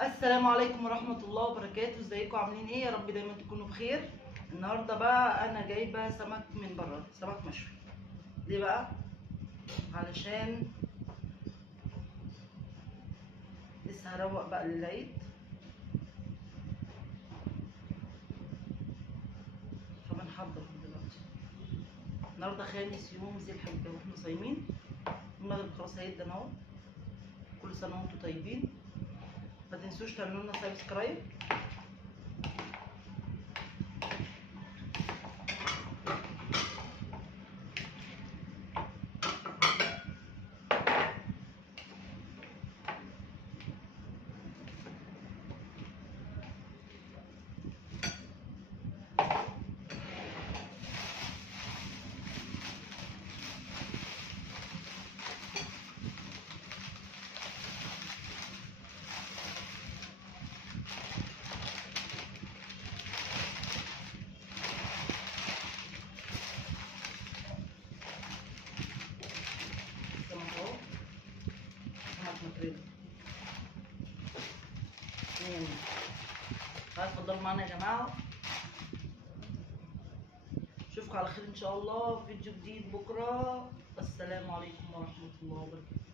السلام عليكم ورحمة الله وبركاته. ازيكم عاملين ايه؟ يا رب دايما تكونوا بخير. النهارده بقى انا جايبه سمك من بره، سمك مشوي. ليه بقى؟ علشان لسه هروق بقى للعيد، فبنحضر من دلوقتي. النهارده خامس يوم ذي الحجه واحنا صايمين، المغرب خلاص هيدن اهو. كل سنه وانتم طيبين. ما تنسوش تعملوا لنا سبسكرايب. السمك اهو، سمك مكريل. اتفضلوا معانا يا جماعه. اشوفكم على خير ان شاء الله في فيديو جديد بكره. السلام عليكم ورحمه الله وبركاته.